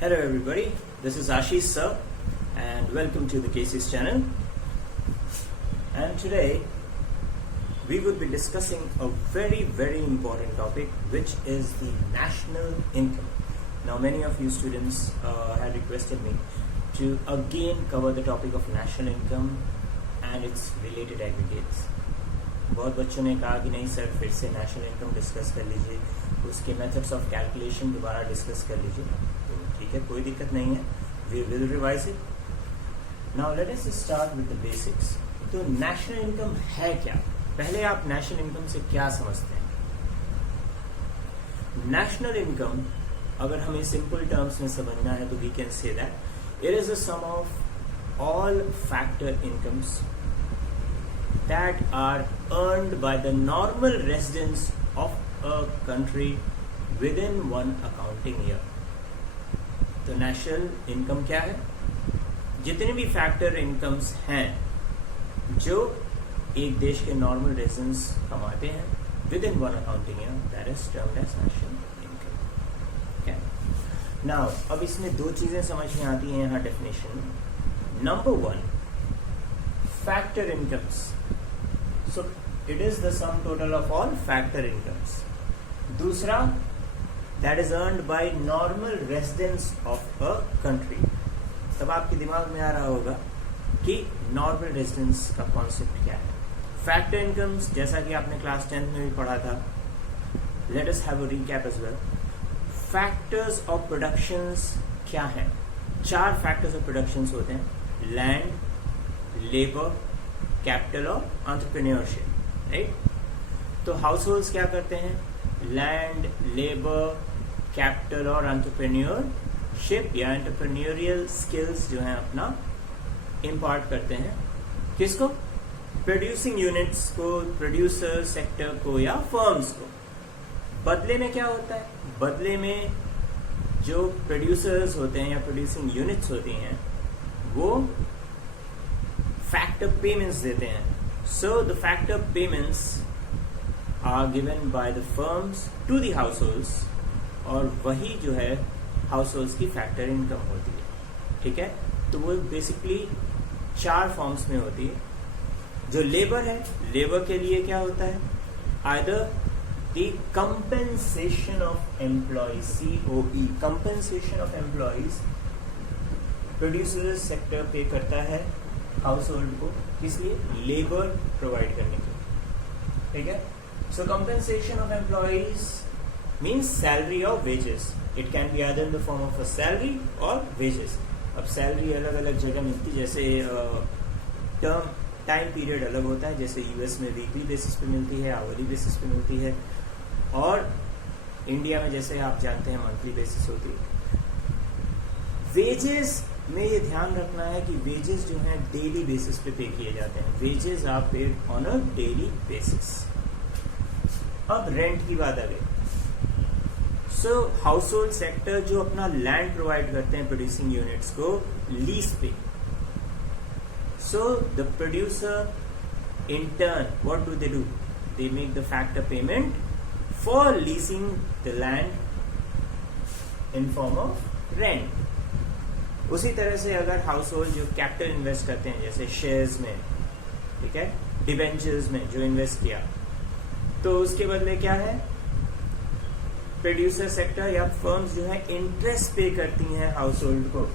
Hello everybody, this is Ashish sir and welcome to the Cases channel. And today we would be discussing a very important topic, which is the national income. Now many of you students had requested me to again cover the topic of national income and its related aggregates. बहुत बच्चों ने कहा कि नहीं sir फिर से national income discuss कर लीजिए, उसके मेथड्स ऑफ कैलकुलेशन दोबारा डिस्कस कर लीजिए. तो ठीक है, कोई दिक्कत नहीं है, we will revise it. Now let us start with the basics. तो नेशनल इनकम है क्या? पहले आप नेशनल इनकम से क्या समझते हैं? नेशनल इनकम अगर हमें सिंपल टर्म्स में समझना है तो we can say that it is a sum of all factor incomes that are earned by the normal residents of a country within one accounting year. तो नेशनल इनकम क्या है? जितने भी फैक्टर इनकम्स हैं जो एक देश के नॉर्मल रेजिडेंट्स कमाते हैं within one accounting year, that is termed as national income. Now अब इसमें दो चीजें समझ में आती हैं यहाँ definition. Number one, factor incomes. So it is the sum total of all factor incomes. दूसरा, that is earned by normal residents of a country. तब आपके दिमाग में आ रहा होगा कि नॉर्मल रेजिडेंस का कॉन्सेप्ट क्या है. फैक्टर इनकम्स जैसा कि आपने क्लास 10 में भी पढ़ा था, let us have a recap as well. Factors of productions क्या है? 4 फैक्टर्स ऑफ प्रोडक्शंस होते हैं: लैंड, लेबर, कैपिटल और एंटरप्रेन्योरशिप. राइट? तो हाउस होल्ड्स क्या करते हैं? लैंड, लेबर, कैपिटल और एंटरप्रेन्योरशिप या एंटरप्रेन्योरियल स्किल्स जो हैं अपना इम्पार्ट करते हैं. किसको? प्रोड्यूसिंग यूनिट्स को, प्रोड्यूसर सेक्टर को या फर्म्स को. बदले में क्या होता है? बदले में जो प्रोड्यूसर्स होते हैं या प्रोड्यूसिंग यूनिट्स होती हैं वो factor payments देते हैं. So the factor payments are given by the firms to the households और वही जो है households की factor income होती है. ठीक है? तो वो बेसिकली 4 फॉर्म्स में होती है. जो लेबर है, लेबर के लिए क्या होता है? either the compensation of employees, COE, compensation of employees, producer sector पे करता है हाउस होल्ड को. किस लिए? लेबर प्रोवाइड करने के लिए. ठीक है? So compensation of employees means salary और wages. It can be either in the form of a salary और वेजेस. अब सैलरी अलग अलग जगह मिलती है, जैसे टर्म टाइम पीरियड अलग होता है. जैसे यूएस में वीकली बेसिस पे मिलती है, आवरली बेसिस पे मिलती है, और इंडिया में जैसे आप जानते हैं मंथली बेसिस होती है. वेजेस में ये ध्यान रखना है कि वेजेस जो हैं डेली बेसिस पे किए जाते हैं. Wages are paid on a daily basis. अब रेंट की बात आ गई. सो हाउस होल्ड सेक्टर जो अपना लैंड प्रोवाइड करते हैं प्रोड्यूसिंग यूनिट्स को लीज पे. So the producer in turn what do they do? They make the factor payment for leasing the land in form of rent. उसी तरह से अगर हाउस होल्ड जो कैपिटल इन्वेस्ट करते हैं, जैसे शेयर्स में, ठीक है, डिबेंचर्स में जो इन्वेस्ट किया, तो उसके बदले क्या है? प्रोड्यूसर सेक्टर या फर्म्स जो है इंटरेस्ट पे करती हैं हाउस होल्ड को.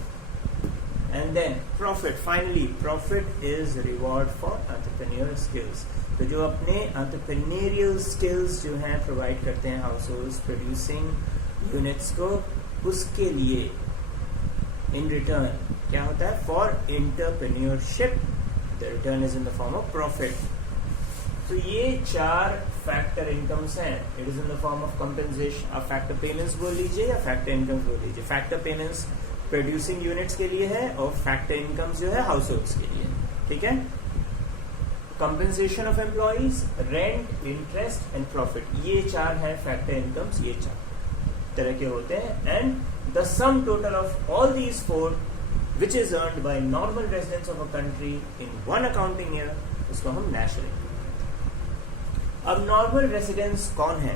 And then profit. Finally profit is reward for entrepreneur skills. तो जो अपने एंटरप्रेन्योरियल स्किल्स जो हैं प्रोवाइड करते हैं हाउस होल्ड प्रोड्यूसिंग यूनिट्स को, उसके लिए in return क्या होता है? For entrepreneurship the return is in the form of profit. तो ये 4 फैक्टर इनकम्स हैं. It is in the form of compensation. आप फैक्टर पेमेंट्स बोल लीजिए या फैक्टर इनकम्स बोल लीजिए. फैक्टर पेमेंट्स प्रोड्यूसिंग यूनिट्स के लिए है और फैक्टर इनकम्स जो है हाउस होल्ड्स के लिए. ठीक है? Compensation of employees, rent, interest and profit, ये 4 हैं फैक्टर इनकम्स. ये 4 तरह के होते हैं. And the sum total of all these 4 which is earned by normal residents of a country in one accounting year, उसको हम नेशनल इनकम. अब नॉर्मल रेसिडेंट्स कौन है?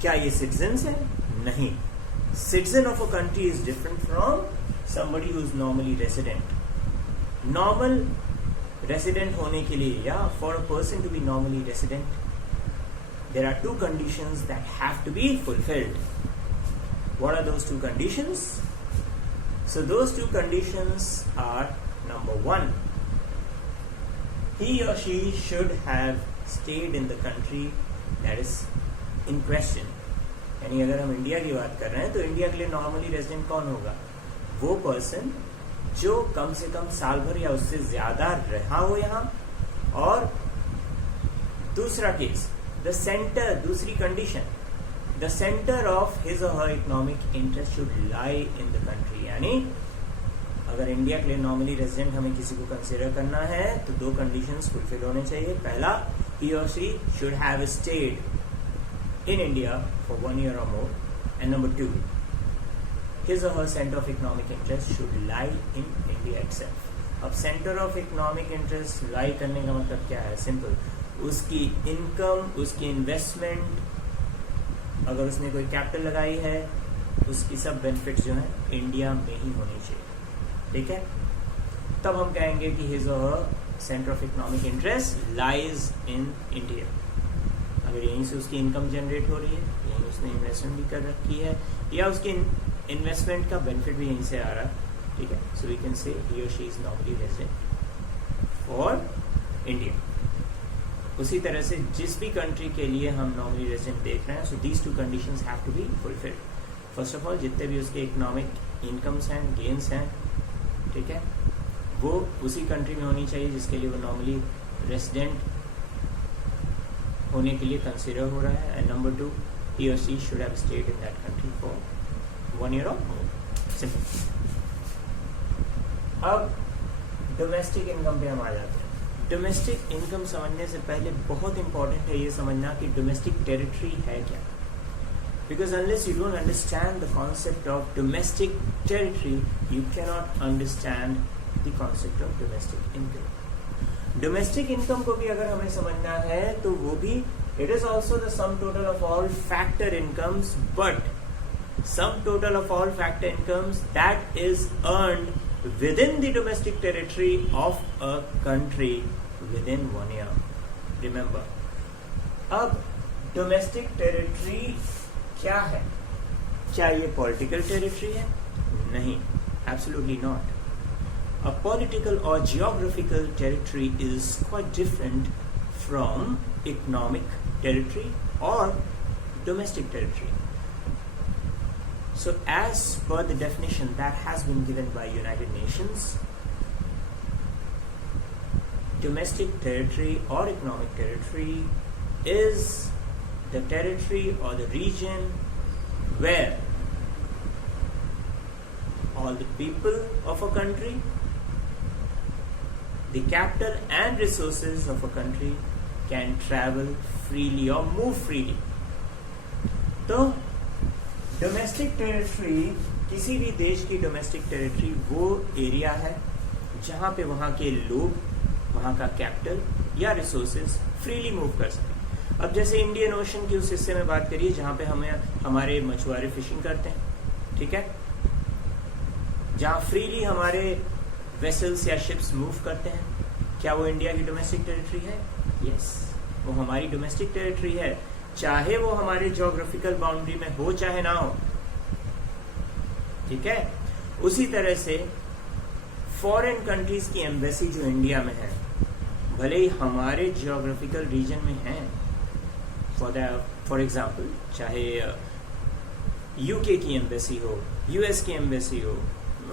क्या ये सिटीजन्स हैं? नहीं. citizen of a country is different from somebody who is normally resident. Normal resident होने के लिए या for a person to be normally resident, there are two conditions that have to be fulfilled. What are those two conditions? So those two conditions are, number one, he or she should have stayed in the country that is in question. यानी अगर हम India की बात कर रहे हैं तो India के लिए नॉर्मली रेजिडेंट कौन होगा? वो पर्सन जो कम से कम साल भर या उससे ज्यादा रहा हो यहाँ. और दूसरा केस, द सेंटर, दूसरी condition, the centre of his और her economic interest should lie in the country. यानी अगर इंडिया के लिए नॉर्मली रेजिडेंट हमें किसी को कंसिडर करना है तो दो कंडीशंस फुलफिल होने चाहिए. पहला, he or she should have stayed in India for 1 year or more, and number two, his or her center of economic interest should lie in India itself. अब सेंटर ऑफ इकोनॉमिक इंटरेस्ट लाई करने का मतलब क्या है? Simple, उसकी income, उसकी investment, अगर उसने कोई कैपिटल लगाई है, उसकी सब बेनिफिट जो है इंडिया में ही होनी चाहिए. ठीक है, तब हम कहेंगे कि हिज और centre of economic interest lies in India. अगर यहीं से उसकी इनकम जनरेट हो रही है, यहीं उसने इन्वेस्टमेंट भी कर रखी है, या उसकी इन्वेस्टमेंट का बेनिफिट भी यहीं से आ रहा है. ठीक है, सो वी कैन से ही और she is normally resident for India. उसी तरह से जिस भी कंट्री के लिए हम नॉर्मली रेजिडेंट देख रहे हैं, so these two conditions have to be fulfilled. First of all, जितने भी उसके इकोनॉमिक इनकम्स हैं, गेन्स हैं, ठीक है, वो उसी कंट्री में होनी चाहिए जिसके लिए वो नॉर्मली रेजिडेंट होने के लिए कंसिडर हो रहा है. एंड नंबर टू, ही और she should have stayed in that country for 1 year or more. Simple. अब डोमेस्टिक इनकम पे हम आ जाते हैं. डोमेस्टिक इनकम समझने से पहले बहुत इंपॉर्टेंट है ये समझना कि डोमेस्टिक टेरिटरी है क्या. Because unless you don't understand the concept of domestic territory, you cannot understand the concept of domestic income. Domestic income को भी अगर हमें समझना है तो वो भी, it is also the sum total of all factor incomes, but sum total of all factor incomes that is earned within the domestic territory of a country within 1 year. Remember, अब domestic territory क्या है? क्या ये political territory है? नहीं, absolutely not. A political or geographical territory is quite different from economic territory or domestic territory. So as per the definition that has been given by United Nations, domestic territory or economic territory is the territory or the region where all the people of a country, the capital and resources of a country can travel freely or move freely. तो domestic territory, किसी भी देश की domestic territory वो area है जहाँ पे वहाँ के लोग, वहाँ का कैपिटल या रिसोर्सेज फ्रीली मूव कर सकें. अब जैसे इंडियन ओशन की उस हिस्से में बात करिए जहाँ पे हमें हमारे मछुआरे फिशिंग करते हैं, ठीक है, जहाँ फ्रीली हमारे वेसल्स या शिप्स मूव करते हैं, क्या वो इंडिया की डोमेस्टिक टेरिटरी है? यस, वो हमारी डोमेस्टिक टेरिटरी है, चाहे वो हमारे ज्योग्राफिकल बाउंड्री में हो चाहे ना हो. ठीक है, उसी तरह से फॉरेन कंट्रीज की एम्बेसी जो इंडिया में है, भले ही हमारे ज्योग्राफिकल रीजन में है, फॉर एग्जाम्पल चाहे यूके की एम्बेसी हो, यूएस की एम्बेसी हो,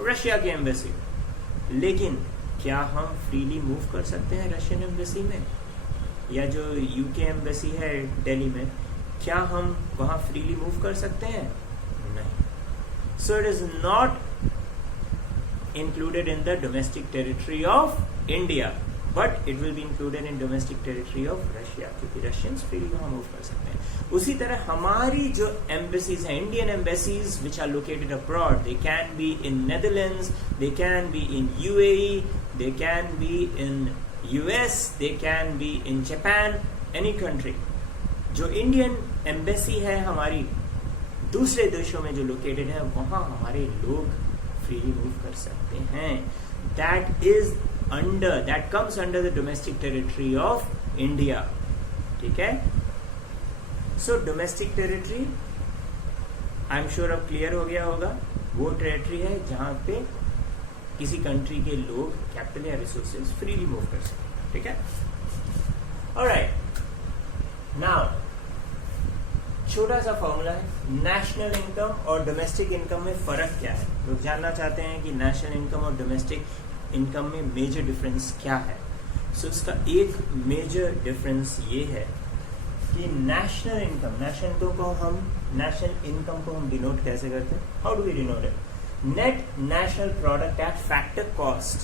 रशिया की एम्बेसी हो, लेकिन क्या हम फ्रीली मूव कर सकते हैं रशियन एम्बेसी में? या जो यूके एम्बेसी है दिल्ली में, क्या हम वहां फ्रीली मूव कर सकते हैं? नहीं. So it is not included in the domestic territory of India, but it will be included in domestic territory of Russia, क्योंकि रशियंस फ्रीली वहां मूव कर सकते हैं. उसी तरह हमारी जो एम्बेसीज हैं, Indian embassies which are located abroad, they can be in Netherlands, they can be in UAE, they can be in US, they can be in Japan, any country. जो इंडियन एम्बेसी है हमारी दूसरे देशों में जो located है वहां हमारे लोग फ्रीली मूव कर सकते हैं. That comes under the domestic territory of India. ठीक है. So domestic territory I am sure अब क्लियर हो गया होगा. वो टेरिटरी है जहां पे किसी कंट्री के लोग कैपिटल या रिसोर्सेज फ्रीली मूव कर सकते. ठीक है. ऑलराइट. नाउ छोटा सा फॉर्मूला है. नेशनल इनकम और डोमेस्टिक इनकम में फर्क क्या है. लोग जानना चाहते हैं कि नेशनल इनकम और डोमेस्टिक इनकम में मेजर डिफरेंस क्या है. सो इसका एक मेजर डिफरेंस ये है कि नेशनल इनकम को हम डिनोट कैसे करते हैं. How do we denote it. Net national product at factor cost.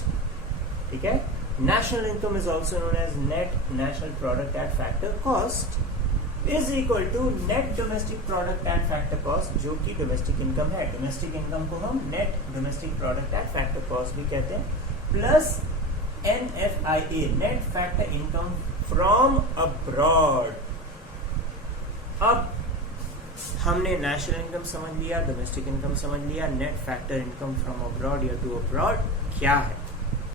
ठीक है. National income is also known as net national product at factor cost is equal to net domestic product at factor cost, जो कि domestic income है. Domestic income को हम net domestic product at factor cost भी कहते हैं, plus NFIA net factor income from abroad. अब हमने नेशनल इनकम समझ लिया, डोमेस्टिक इनकम समझ लिया, net factor income from abroad या टू अब्रॉड क्या है.